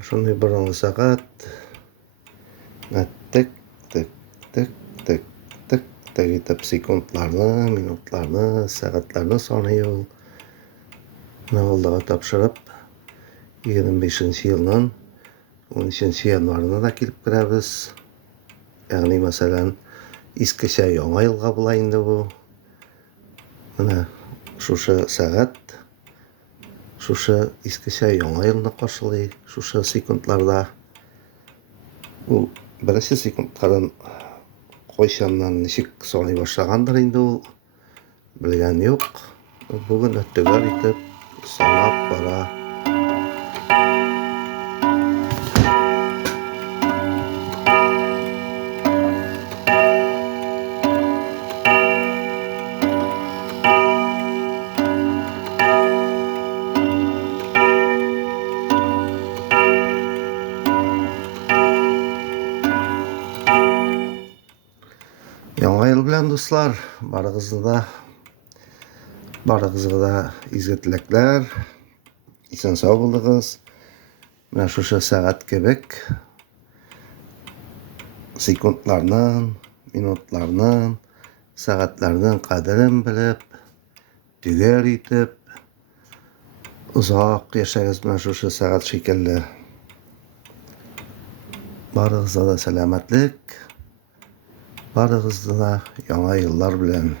Ошондой борыңгы саат тик тик тик тик тик тик итеп секундlarны, минутларны, сәгатьләрне саный ул. Аллага тапшырып, 25 елның 13 январына да килеп керәбез. Ягъни мәсәлән, искечә яңа елга була инде бу. Менә шушы сәгать, шушы искечә яңа елны каршылый, шушы секундларда. Ул беренче секундтардан кайчаннан ничек саный башлагандыр инде ул, белгән юк. Бүген төгәл итеп санап бара. Яңа ел белән, дуслар, барыгызга да изге теләкләр, исән сау булыгыз. Менә шушы сәгать кебек секундларның, минутларның, сәгатьләрнең кадерен белеп, төгәл итеп, озак яшәгез менә шушы сәгать шикелле. Барыгызга да сәламәтлек, барыгызны да яңа еллар белән.